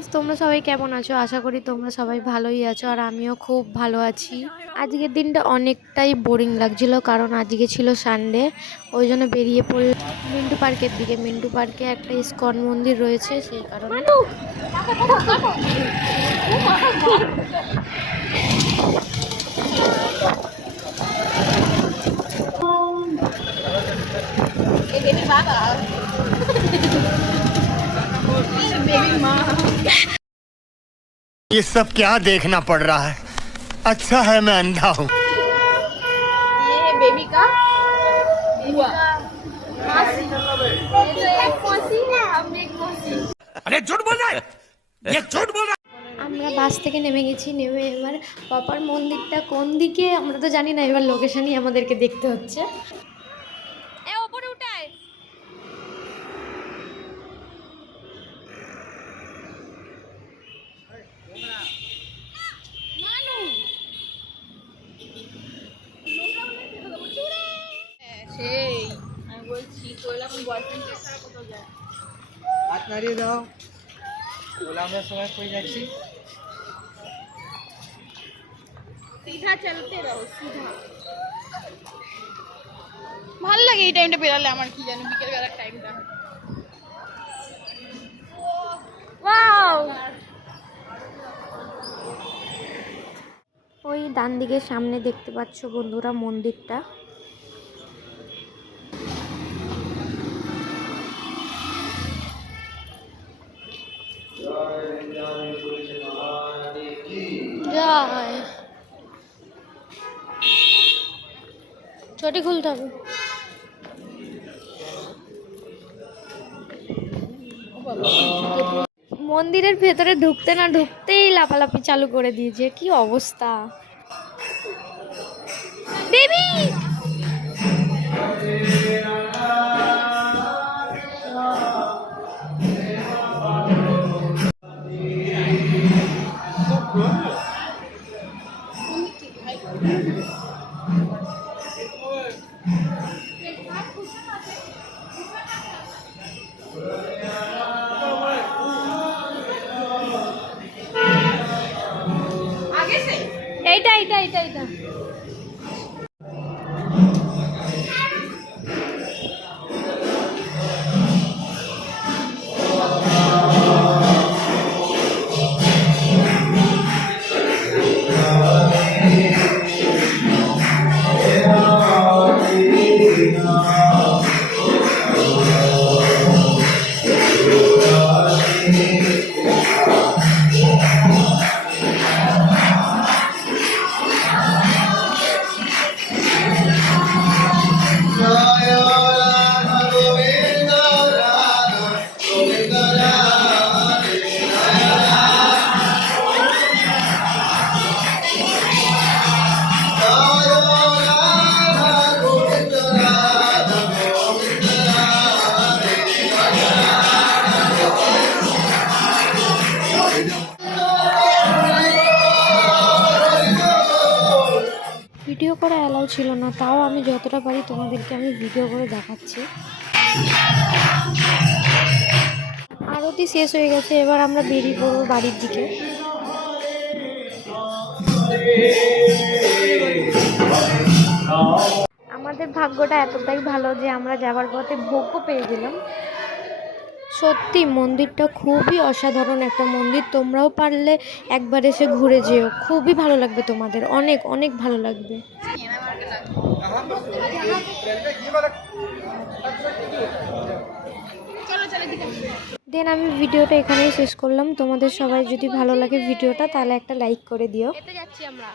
Friends, তোমরা সবাই কেমন আছো? আশা করি তোমরা সবাই ভালোই আছো, আর আমিও খুব ভালো আছি। আজকের দিনটা অনেকটাই বোরিং লাগছিল, কারণ আজকে ছিল সানডে। ওই জন্য বেরিয়ে পড়লাম মিন্টু পার্কের দিকে। মিন্টু পার্কে একটা ইস্কন মন্দির রয়েছে, সেই কারণে। ये सब क्या देखना पड़ रहा है? अच्छा है मैं अंधा हूँ। ये है बेबी का बुआ। मासी। ये तो एक मौसी है, हम एक मौसी। अरे झूठ बोल रहा है, ये झूठ बोल रहा है। আমরা বাস থেকে নেমে গেছি। নেমে এবার প্রপার মন্দিরটা কোন দিকে আমরা তো জানি না, এবার লোকেশনই আমাদেরকে দেখতে হচ্ছে। ওপরে উঠায়। সেই আমি বলছি কোয়েল আমার বয়ফ্রেন্ডের সাথে কোথাও যায়। হাত নাড়িয়ে দাও, বলে আমরা সবাই কই যাচ্ছি। सीधा चलते रहो सीधा। ভালো লাগে এই টাইমটা বেরালে, আমার কি জানি বিকেল বেলার টাইমটা। ওয়াও, ওই ডান দিকে সামনে দেখতে পাচ্ছ বন্ধুরা মন্দিরটা। জয়, চটি খুলতে হবে। মন্দিরের ভেতরে ঢুকতে না ঢুকতেই লাফালাফি চালু করে দিয়েছে, কি অবস্থা। বেবি आगे से এইটা এইটা এইটা এইটা ভিডিও করা অ্যালাউ ছিল না, তাও আমি যতটা পারি তোমাদেরকে আমি ভিডিও করে দেখাচ্ছি। আরতি শেষ হয়ে গেছে, এবার আমরা বেরিয়ে পড়বো বাড়ির দিকে। আমাদের ভাগ্যটা এতটাই ভালো যে আমরা যাবার পথে ভোগও পেয়ে গেলাম। সত্যি মন্দিরটা খুবই অসাধারণ একটা মন্দির, তোমরাও পারলে একবার এসে ঘুরে যেও, খুবই ভালো লাগবে তোমাদের, অনেক অনেক ভালো লাগবে। দেন আমি ভিডিওটা এখানেই শেষ করলাম। তোমাদের সবাই যদি ভালো লাগে ভিডিওটা, তাহলে একটা লাইক করে দিও। যাচ্ছি আমরা।